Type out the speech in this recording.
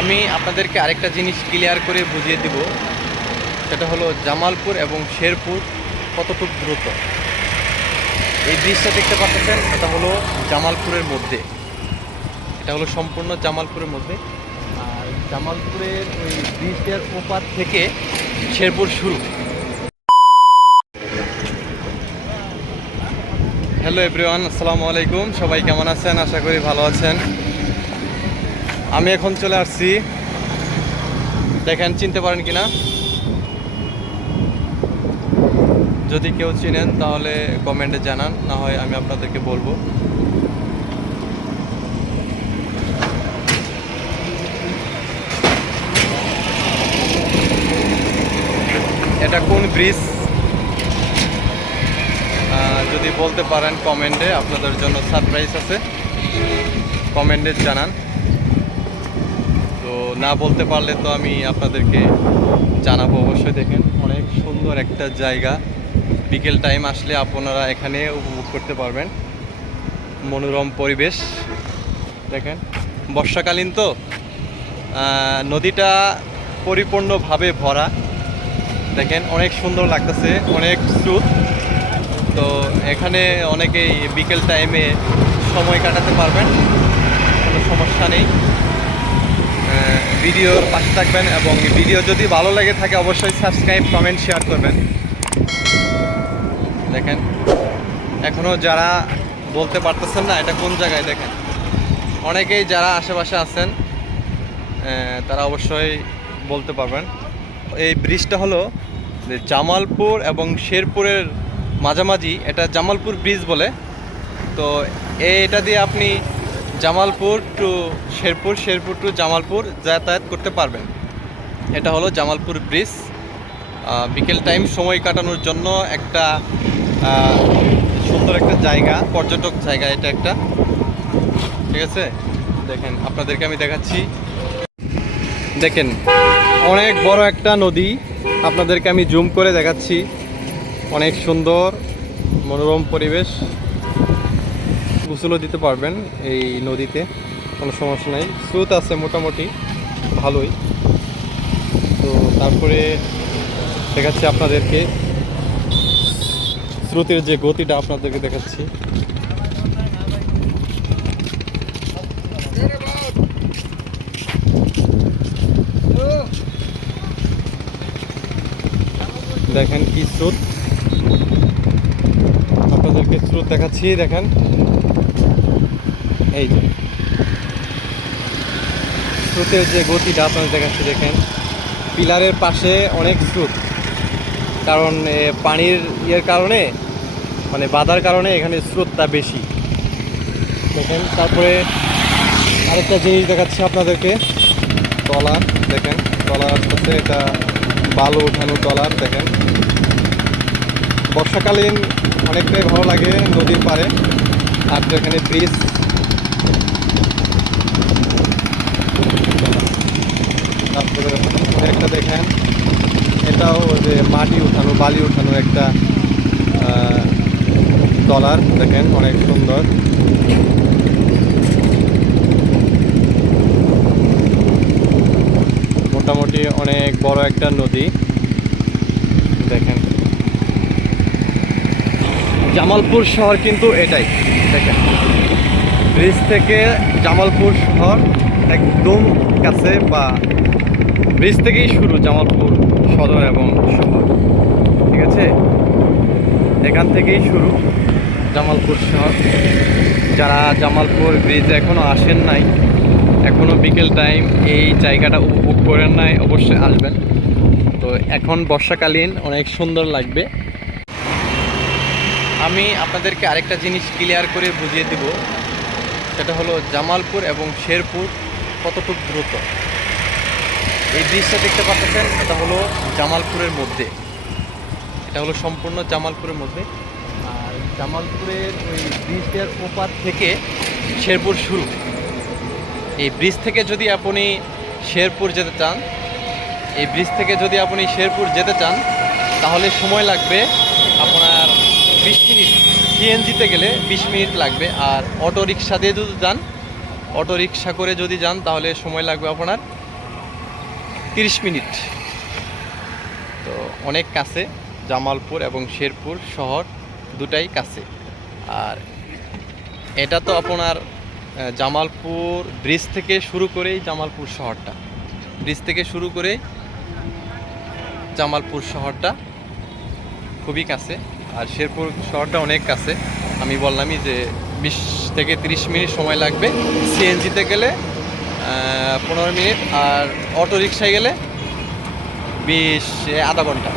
আমি আপনাদেরকে আরেকটা জিনিস ক্লিয়ার করে বুঝিয়ে দিব। সেটা হলো জামালপুর এবং শেরপুর কতটুকু দ্রুত? এই ব্রিজটা দেখতে পাচ্ছেন, এটা হলো জামালপুরের মধ্যে। এটা হলো সম্পূর্ণ জামালপুরের মধ্যে। আর জামালপুরের ওই ব্রিজটার ওপার থেকে শেরপুর শুরু। হ্যালো এভরিওয়ান আসসালামু আলাইকুম। সবাই কেমন আছেন? আশা করি ভালো আছেন। আমি এখন চলে আসছি। দেখেন, চিনতে পারেন কিনা? যদি কেউ চিনেন, তাহলে কমেন্টে জানান, না হয় আমি আপনাদেরকে বলব। এটা কোন ব্রিজ? যদি বলতে পারেন কমেন্টে, আপনাদের জন্য সারপ্রাইজ আছে। কমেন্টে জানান। তো না বলতে পারলে তো আমি আপনাদেরকে জানাব অবশ্যই দেখেন, অনেক সুন্দর একটা জায়গা। বিকেল টাইম আসলে আপনারা এখানে উপভোগ করতে পারবেন। মনোরম পরিবেশ, দেখেন, বর্ষাকালীন তো নদীটা পরিপূর্ণভাবে ভরা। দেখেন, অনেক সুন্দর লাগতেছে, অনেক স্রোত। তো এখানে অনেকেই বিকেল টাইমে সময় কাটাতে পারবেন, কোনো সমস্যা নেই। ভিডিওর পাশে থাকবেন এবং ভিডিও যদি ভালো লাগে থাকে অবশ্যই সাবস্ক্রাইব, কমেন্ট, শেয়ার করবেন। দেখেন এখনও যারা বলতে পারতেছেন না এটা কোন জায়গায় দেখেন। অনেকেই যারা আশেপাশে আছেন তারা অবশ্যই বলতে পারবেন। এই ব্রিজটা হলো জামালপুর এবং শেরপুরের মাঝামাঝি, এটা জামালপুর ব্রিজ বলে। তো এটা দিয়ে আপনি জামালপুর টু শেরপুর শেরপুর টু জামালপুর যাতায়াত করতে পারবেন। এটা হলো জামালপুর ব্রিজ বিকেল টাইম সময় কাটানোর জন্য একটা সুন্দর একটা জায়গা, পর্যটক জায়গা এটা একটা। ঠিক আছে? দেখেন, আপনাদেরকে আমি দেখাচ্ছি। দেখেন, অনেক বড় একটা নদী। আপনাদেরকে আমি জুম করে দেখাচ্ছি। অনেক সুন্দর, মনোরম পরিবেশ। গোসলও দিতে পারবেন এই নদীতে, কোনো সমস্যা নাই। স্রোত আছে মোটামুটি, ভালোই। তো তারপরে দেখাচ্ছি আপনাদেরকে। স্রোতের যে গতিটা আপনাদেরকে দেখাচ্ছি। দেখেন কি স্রোত। আপনাদেরকে স্রোত দেখাচ্ছি, দেখেন। এই যে। স্রোতের যে গতিটা আপনাদের দেখাচ্ছি, দেখেন। পিলারের পাশে অনেক স্রোত। কারণ পানির ইয়ের কারণে মানে বাধার কারণে এখানে স্রোতটা বেশি। দেখেন, তারপরে আরেকটা জিনিস দেখাচ্ছি আপনাদেরকে। টলার দেখেন টলার আসতেছে এটা বালু উঠানো টলার দেখেন। বর্ষাকালীন অনেকটাই ভালো লাগে নদীর পাড়ে। আর যেখানে ব্রিজ একটা দেখেন, এটাও যে মাটি উঠানো, বালি উঠানো একটা ডলার দেখেন অনেক সুন্দর। মোটামুটি অনেক বড় একটা নদী। দেখেন। জামালপুর শহর কিন্তু এটাই। দেখেন। ব্রিজ থেকে জামালপুর শহর একদম কাছে বা ব্রিজ থেকেই শুরু জামালপুর সদর এবং শহর। ঠিক আছে? এখান থেকেই শুরু জামালপুর শহর। যারা জামালপুর ব্রিজে এখনও আসেন নাই এখনও বিকেল টাইম এই জায়গাটা উপভোগ করেন নাই, অবশ্যই আসবেন। তো এখন বর্ষাকালীন, অনেক সুন্দর লাগবে। আমি আপনাদেরকে আরেকটা জিনিস ক্লিয়ার করে বুঝিয়ে দিব। সেটা হলো জামালপুর এবং শেরপুর কতটুকু দ্রুত? এই ব্রিজটা দেখতে পাচ্ছেন, এটা হলো জামালপুরের মধ্যে। এটা হলো সম্পূর্ণ জামালপুরের মধ্যে। আর জামালপুরের ওই ব্রিজটার ওপার থেকে শেরপুর শুরু। এই ব্রিজ থেকে যদি আপনি শেরপুর যেতে চান, এই ব্রিজ থেকে যদি আপনি শেরপুর যেতে চান, তাহলে সময় লাগবে আপনার বিশ মিনিট। সিএনজিতে গেলে বিশ মিনিট লাগবে। আর অটো রিক্সা দিয়ে যদি যান অটো রিক্সা করে যদি যান, তাহলে সময় লাগবে আপনার তিরিশ মিনিট। তো অনেক কাছে, জামালপুর এবং শেরপুর শহর দুটাই কাছে। আর এটা তো আপনার জামালপুর ব্রিজ থেকে শুরু করেই জামালপুর শহরটা। ব্রিজ থেকে শুরু করে জামালপুর শহরটা খুবই কাছে। আর শেরপুর শহরটা অনেক কাছে। আমি বললামই যে বিশ থেকে তিরিশ মিনিট সময় লাগবে। সিএনজিতে গেলে পনেরো মিনিট আর অটো রিক্সায় গেলে বিশ আধা ঘণ্টা।